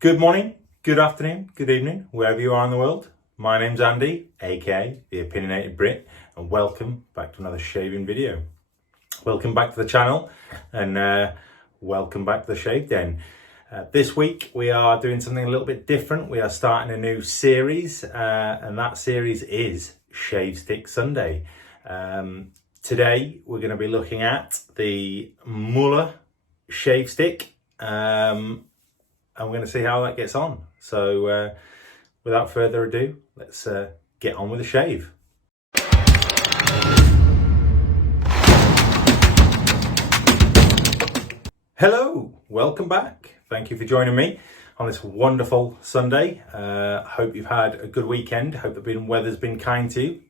Good morning, good afternoon, good evening, wherever you are in the world. My name's Andy, aka the Opinionated Brit, and welcome back to another shaving video. Welcome back to the channel, and welcome back to the Shave Den. This week we are doing something a little bit different. We are starting a new series, and that series is Shave Stick Sunday. Today we're going to be looking at the Mülhe shave stick. And we're going to see how that gets on. So without further ado, let's get on with the shave. Hello, welcome back. Thank you for joining me on this wonderful Sunday. Hope you've had a good weekend. Hope the weather's been kind to you.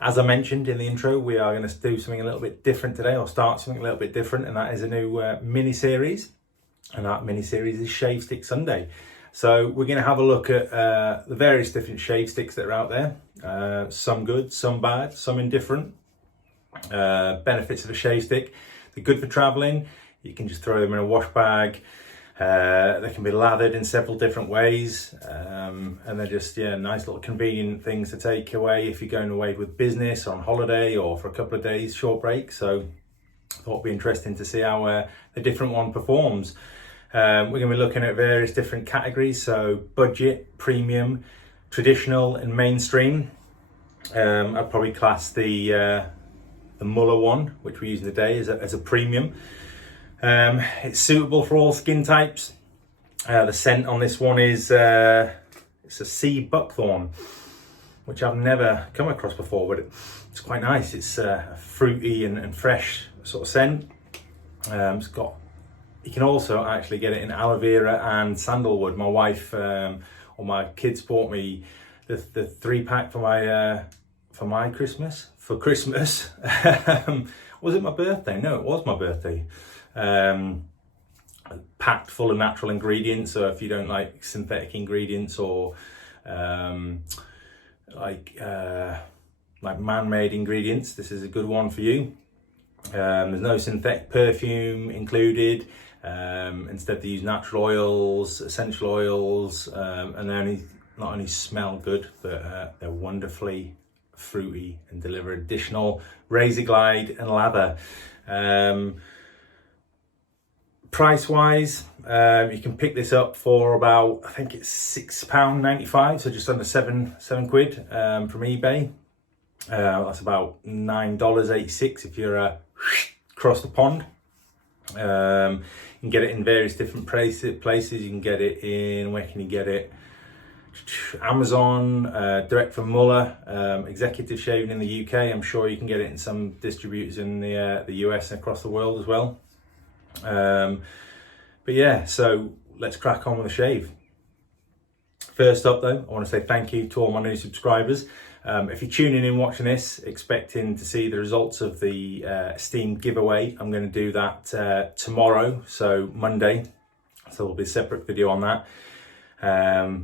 As I mentioned in the intro, we are going to do something a little bit different today, or start something a little bit different, and that is a new mini-series. And that mini-series is Shave Stick Sunday. So we're going to have a look at the various different shave sticks that are out there. Some good, some bad, some indifferent. Benefits of a shave stick. They're good for travelling. You can just throw them in a wash bag. They can be lathered in several different ways. And they're just, nice little convenient things to take away if you're going away with business, on holiday, or for a couple of days, short break. So I thought it'd be interesting to see how the different one performs. We're going to be looking at various different categories, so budget, premium, traditional and mainstream. I'd probably class the Mülhe one, which we're using today, as a premium. It's suitable for all skin types. The scent on this one is it's a sea Buckthorn, which I've never come across before, but it's quite nice. It's a fruity and fresh sort of scent. You can also actually get it in aloe vera and sandalwood. My wife or my kids bought me the 3-pack for Christmas. Was it my birthday? No, it was my birthday. Packed full of natural ingredients. So if you don't like synthetic ingredients or like man-made ingredients, this is a good one for you. There's no synthetic perfume included. Instead they use natural oils, essential oils, and they not only smell good, but they're wonderfully fruity and deliver additional razor glide and lather. Price wise, you can pick this up for about, I think it's £6.95, so just under seven quid from eBay. That's about $9.86 if you're across the pond. You can get it in various different places. You can get it in, where can you get it? Amazon, direct from Mülhe, executive shaving in the UK. I'm sure you can get it in some distributors in the US and across the world as well. But yeah, so let's crack on with the shave. First up though, I want to say thank you to all my new subscribers. If you're tuning in watching this, expecting to see the results of the esteemed giveaway, I'm going to do that tomorrow, so Monday. So there'll be a separate video on that.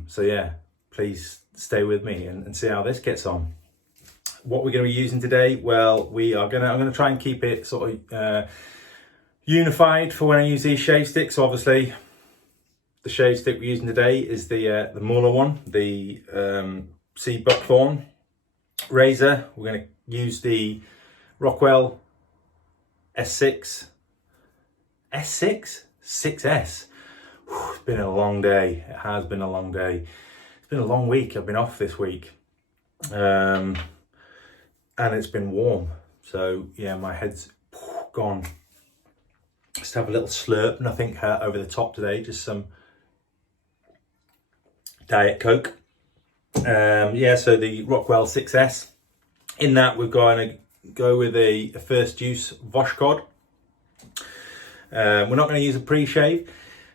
So yeah, please stay with me and see how this gets on. What we're going to be using today, well, I'm going to try and keep it sort of unified for when I use these shave sticks. So obviously, the shave stick we're using today is the Mülhe one, the sea Buckthorn razor. We're going to use the Rockwell S6. 6S. It's been a long day. It has been a long day. It's been a long week. I've been off this week. And it's been warm. So yeah, my head's gone. Just have a little slurp. Nothing over the top today. Just some Diet Coke. So the Rockwell 6S. In that, we're going to go with a first use Voskhod. We're not going to use a pre-shave,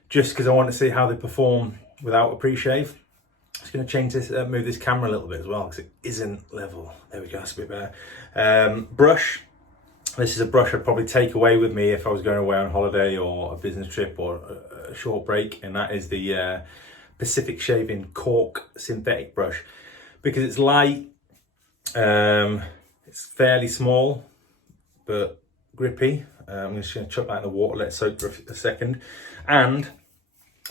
just because I want to see how they perform without a pre-shave. Just going to change this, move this camera a little bit as well, because it isn't level. There we go, that's a bit better. Brush. This is a brush I'd probably take away with me if I was going away on holiday or a business trip or a short break, and that is the Pacific Shaving Cork synthetic brush, because it's light, it's fairly small but grippy. I'm just going to chuck that in the water, let it soak for a second, and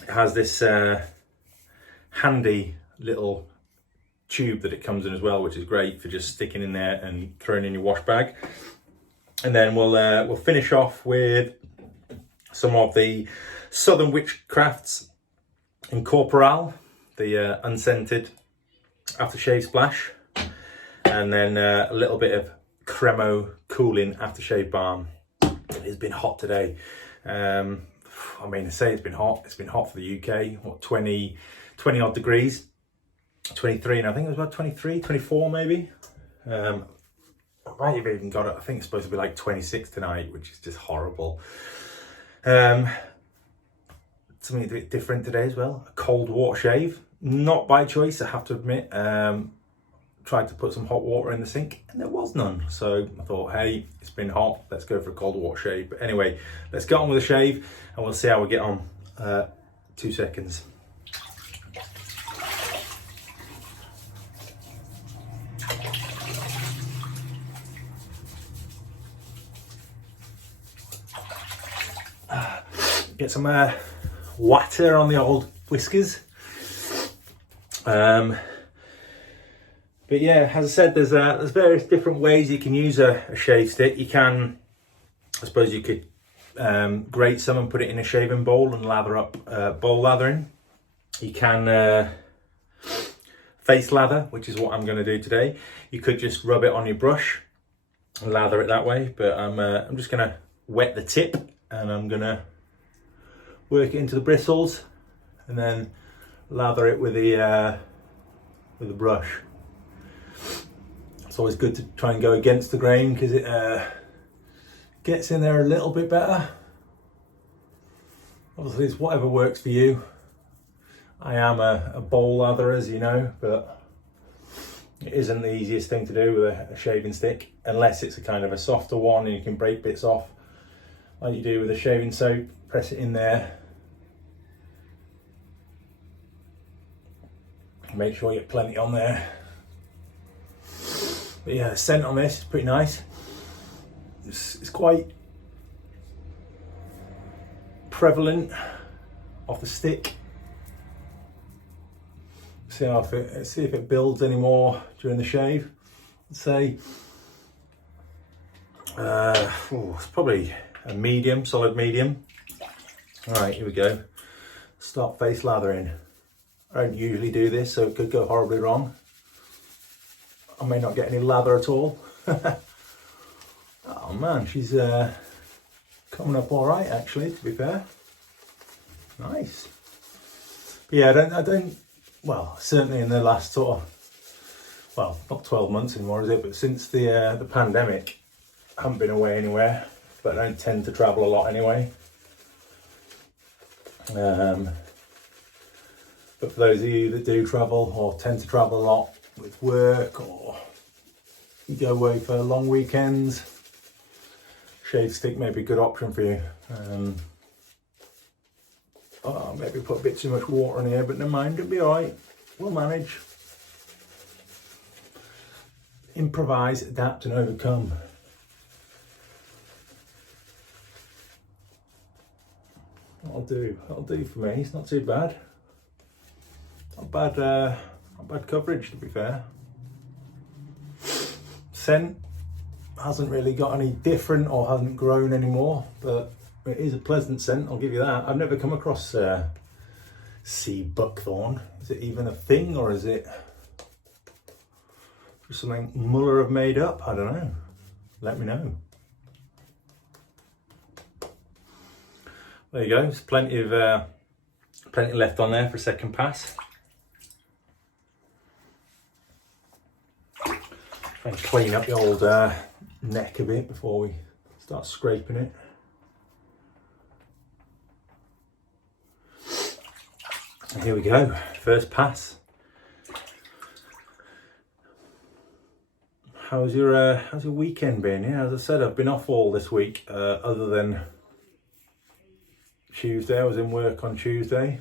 It has this handy little tube that it comes in as well, which is great for just sticking in there and throwing in your wash bag. And then we'll finish off with some of the Southern Witchcrafts Incorporal, the unscented aftershave splash, and then a little bit of Cremo cooling aftershave balm. It has been hot today. I mean, I say it's been hot. It's been hot for the UK. What, 20 odd degrees, 23, and I think it was about 23, 24 maybe. I might have even got it. I think it's supposed to be like 26 tonight, which is just horrible. Something a bit different today as well. A cold water shave, not by choice, I have to admit. Tried to put some hot water in the sink and there was none. So I thought, hey, it's been hot, let's go for a cold water shave. But anyway, let's get on with the shave and we'll see how we get on. 2 seconds. Get some water on the old whiskers. But yeah, as I said, there's various different ways you can use a shave stick. You can, I suppose you could grate some and put it in a shaving bowl and lather up bowl lathering. You can face lather, which is what I'm going to do today. You could just rub it on your brush and lather it that way, but I'm just going to wet the tip and I'm going to work it into the bristles and then lather it with the brush. It's always good to try and go against the grain because it gets in there a little bit better. Obviously it's whatever works for you. I am a bowl lather, as you know, but it isn't the easiest thing to do with a shaving stick, unless it's a kind of a softer one and you can break bits off like you do with a shaving soap. Press it in there. Make sure you get plenty on there. But yeah, the scent on this is pretty nice. It's quite prevalent off the stick. See if it builds any more during the shave. Let's say it's probably a medium, solid medium. All right, here we go. Start face lathering. I don't usually do this, so it could go horribly wrong. I may not get any lather at all. Oh man, she's coming up all right, actually, to be fair. Nice. But yeah, I don't, well, certainly in the last sort of, well, not 12 months anymore, is it? But since the pandemic, I haven't been away anywhere, but I don't tend to travel a lot anyway. But for those of you that do travel or tend to travel a lot with work, or you go away for long weekends, shave stick may be a good option for you. Maybe put a bit too much water in here, but never mind, it'll be alright. We'll manage. Improvise, adapt and overcome. That'll do for me. It's not too bad. Not bad coverage, to be fair. Scent hasn't really got any different or hasn't grown anymore, but it is a pleasant scent, I'll give you that. I've never come across sea buckthorn. Is it even a thing, or is it just something Mühle have made up? I don't know. Let me know. There you go. There's plenty left on there for a second pass. Try and clean up the old neck a bit before we start scraping it. And here we go, first pass. How's your weekend been? Yeah, as I said, I've been off all this week, other than Tuesday. I was in work on Tuesday.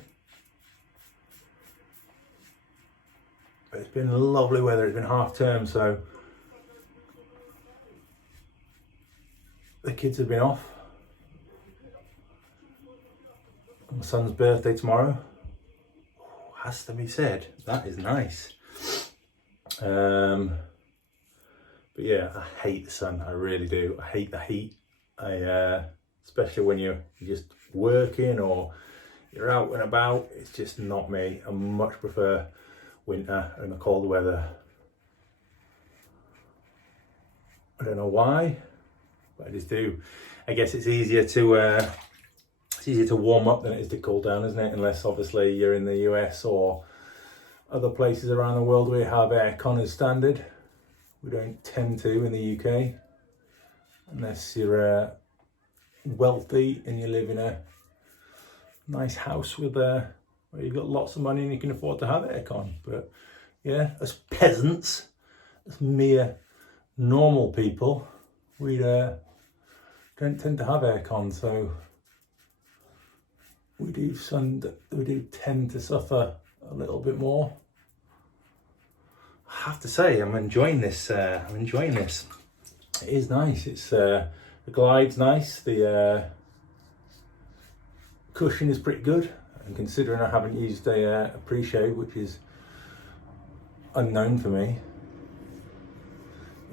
But it's been lovely weather. It's been half term, so the kids have been off. My son's birthday tomorrow. Has to be said, that is nice. But yeah, I hate the sun, I really do. I hate the heat. Especially when you're just working or you're out and about, it's just not me. I much prefer winter and the cold weather. I don't know why, but I just do. I guess it's easier to warm up than it is to cool down, isn't it? Unless obviously you're in the US or other places around the world where you have aircon as standard. We don't tend to in the UK, unless you're wealthy and you live in a nice house with where you've got lots of money and you can afford to have aircon. But yeah, as peasants, as mere normal people, we don't tend to have aircon, so we do tend to suffer a little bit more. I have to say, I'm enjoying this. It is nice. It's the glide's nice. The cushion is pretty good, and considering I haven't used a pre-shave, which is unknown for me,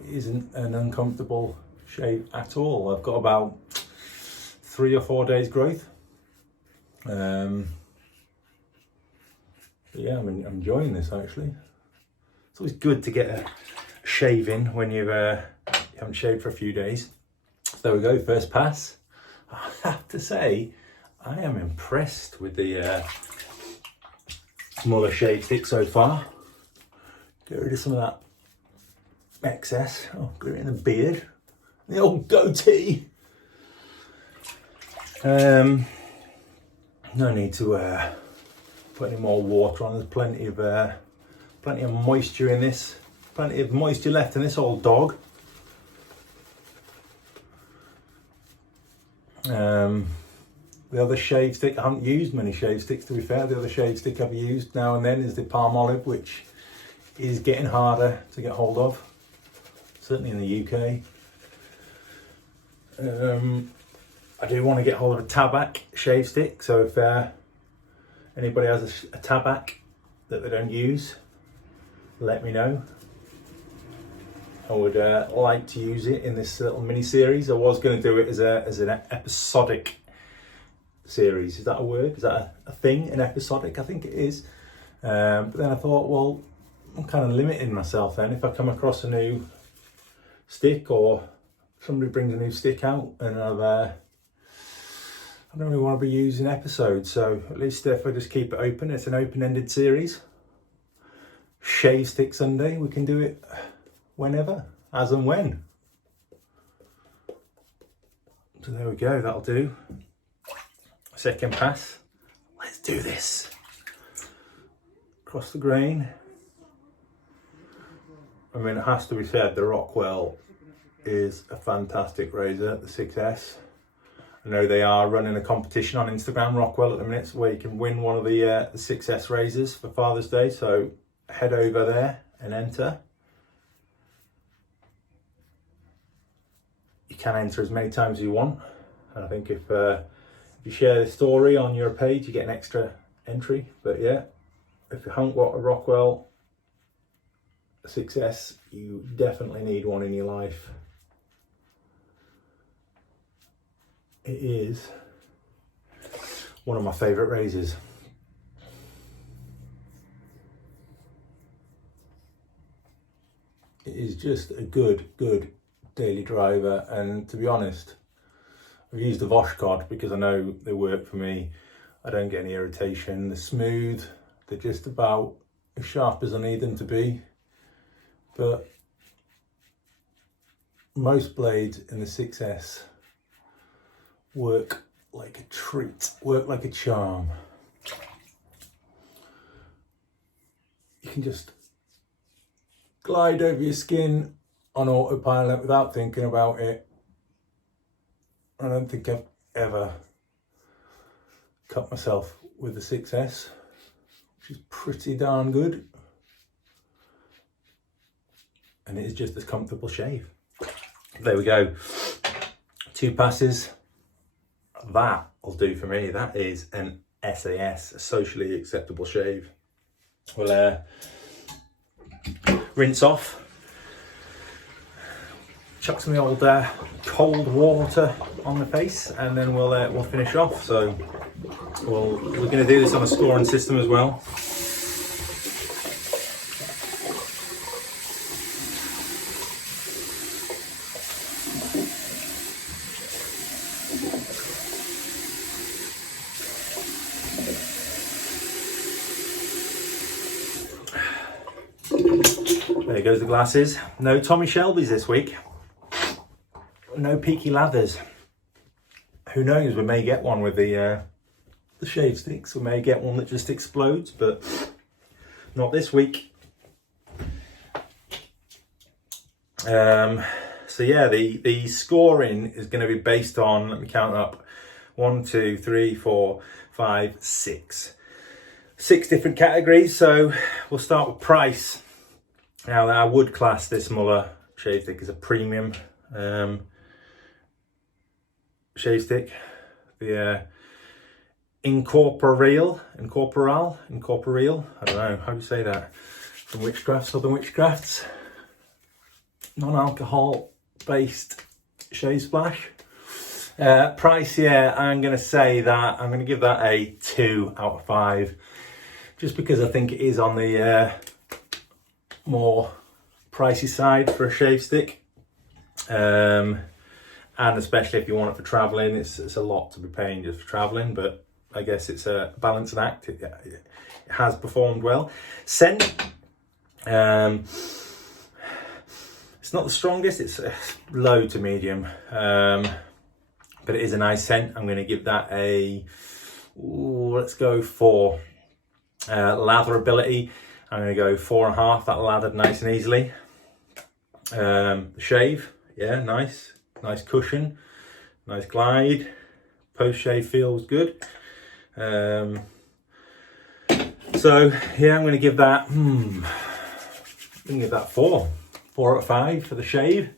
it isn't an uncomfortable shave at all. I've got about 3 or 4 days growth. But yeah, I'm enjoying this actually. It's always good to get a shave in when you haven't shaved for a few days. So there we go, first pass. I have to say, I am impressed with the Mülhe shave stick so far. Get rid of some of that excess. Oh, get it in the beard. The old goatee. No need to put any more water on. There's plenty of moisture in this. Plenty of moisture left in this old dog. The other shave stick, I haven't used many shave sticks to be fair. The other shave stick I've used now and then is the palm olive, which is getting harder to get hold of, certainly in the UK. I do want to get hold of a Tabac shave stick, so if anybody has a Tabac that they don't use, let me know. I would like to use it in this little mini series. I was going to do it as an episodic series. Is that a word? Is that a thing? An episodic? I think it is. But then I thought, well, I'm kind of limiting myself then. If I come across a new stick or somebody brings a new stick out and I don't really want to be using episodes, so at least if I just keep it open, it's an open-ended series. Shave Stick Sunday, we can do it whenever, as and when. So there we go, that'll do. Second pass. Let's do this. Across the grain. I mean, it has to be said, the Rockwell is a fantastic razor, the 6S. I know they are running a competition on Instagram, Rockwell, at the minute, where you can win one of the 6S razors for Father's Day. So head over there and enter. You can enter as many times as you want. And I think if you share the story on your page, you get an extra entry. But yeah, if you haven't got a Rockwell 6S, you definitely need one in your life. It is one of my favourite razors. It is just a good daily driver, and to be honest, I've used the Voskhod because I know they work for me. I don't get any irritation. They're smooth. They're just about as sharp as I need them to be. But most blades in the 6S work like a treat, work like a charm. You can just glide over your skin on autopilot without thinking about it. I don't think I've ever cut myself with the 6S, which is pretty darn good. And it is just a comfortable shave. There we go. 2 passes. That will do for me. That is an SAS, a socially acceptable shave. We'll rinse off, chuck some of the old cold water on the face, and then we'll finish off. So we're going to do this on a scoring system as well. There goes the glasses. No Tommy Shelby's this week. No peaky lathers. Who knows? We may get one with the shave sticks. We may get one that just explodes, but not this week. So yeah, the scoring is going to be based on, let me count up, 1, 2, 3, 4, 5, 6. 6 different categories. So we'll start with price. Now, I would class this Mülhe shave stick as a premium shave stick. The Incorporeal, I don't know, how do you say that? From Witchcraft, Southern Witchcrafts. Non-alcohol based shave splash. Price, yeah, I'm going to say that, I'm going to give that a 2 out of 5. Just because I think it is on the more pricey side for a shave stick, and especially if you want it for traveling, it's a lot to be paying just for traveling, but I guess it's a balancing act. It has performed well. Scent, it's not the strongest, it's low to medium, but it is a nice scent. I'm going to give that a, let's go 4. Latherability, I'm going to go 4.5. That lathered nice and easily. The shave, yeah, nice cushion, nice glide. Post shave feels good. So yeah, I'm going to give that. I'm going to give that 4 out of 5 for the shave.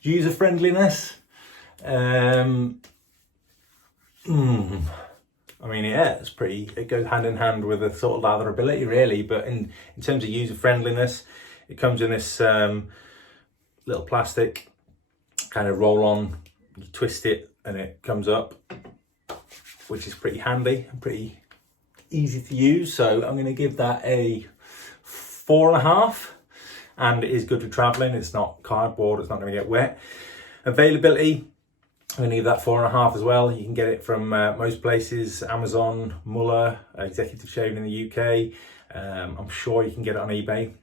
User friendliness. I mean, yeah, it goes hand in hand with the sort of latherability, really. But in terms of user friendliness, it comes in this little plastic kind of roll on. You twist it and it comes up, which is pretty handy and pretty easy to use. So I'm going to give that a 4.5. And it is good for traveling. It's not cardboard. It's not going to get wet. Availability, I'm going to give that 4.5 as well. You can get it from most places, Amazon, Mülhe, Executive Shaving in the UK. I'm sure you can get it on eBay.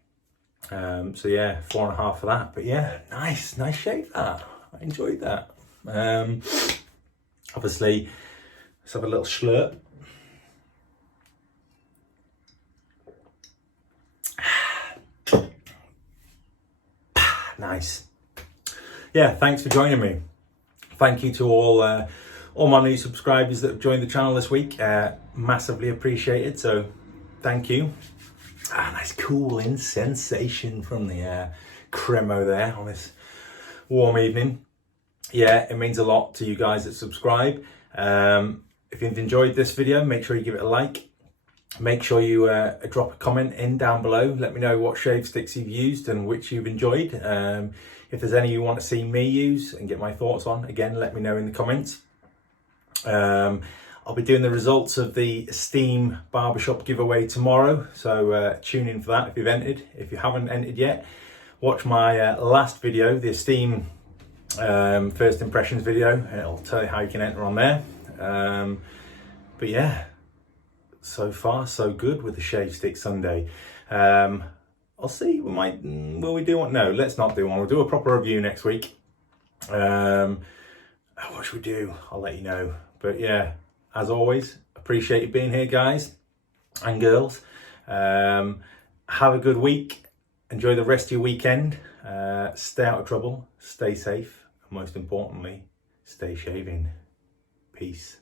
So yeah, 4.5 for that. But yeah, nice shave that. I enjoyed that. Obviously, let's have a little slurp. Nice. Yeah, thanks for joining me. Thank you to all my new subscribers that have joined the channel this week. Massively appreciated. So thank you. Nice cooling sensation from the Cremo there on this warm evening. Yeah, it means a lot to you guys that subscribe. If you've enjoyed this video, make sure you give it a like. Make sure you drop a comment in down below. Let me know what shave sticks you've used and which you've enjoyed. If there's any you want to see me use and get my thoughts on, again, let me know in the comments. I'll be doing the results of the Steam Barbershop giveaway tomorrow, so tune in for that if you've entered. If you haven't entered yet, watch my last video, the Steam first impressions video, and it'll tell you how you can enter on there. But yeah, so far so good with the Shave Stick Sunday. I'll see, will we do one? No, let's not do one. We'll do a proper review next week. What should we do? I'll let you know. But yeah, as always, appreciate you being here, guys and girls. Have a good week. Enjoy the rest of your weekend. Stay out of trouble, stay safe, and most importantly, stay shaving. Peace.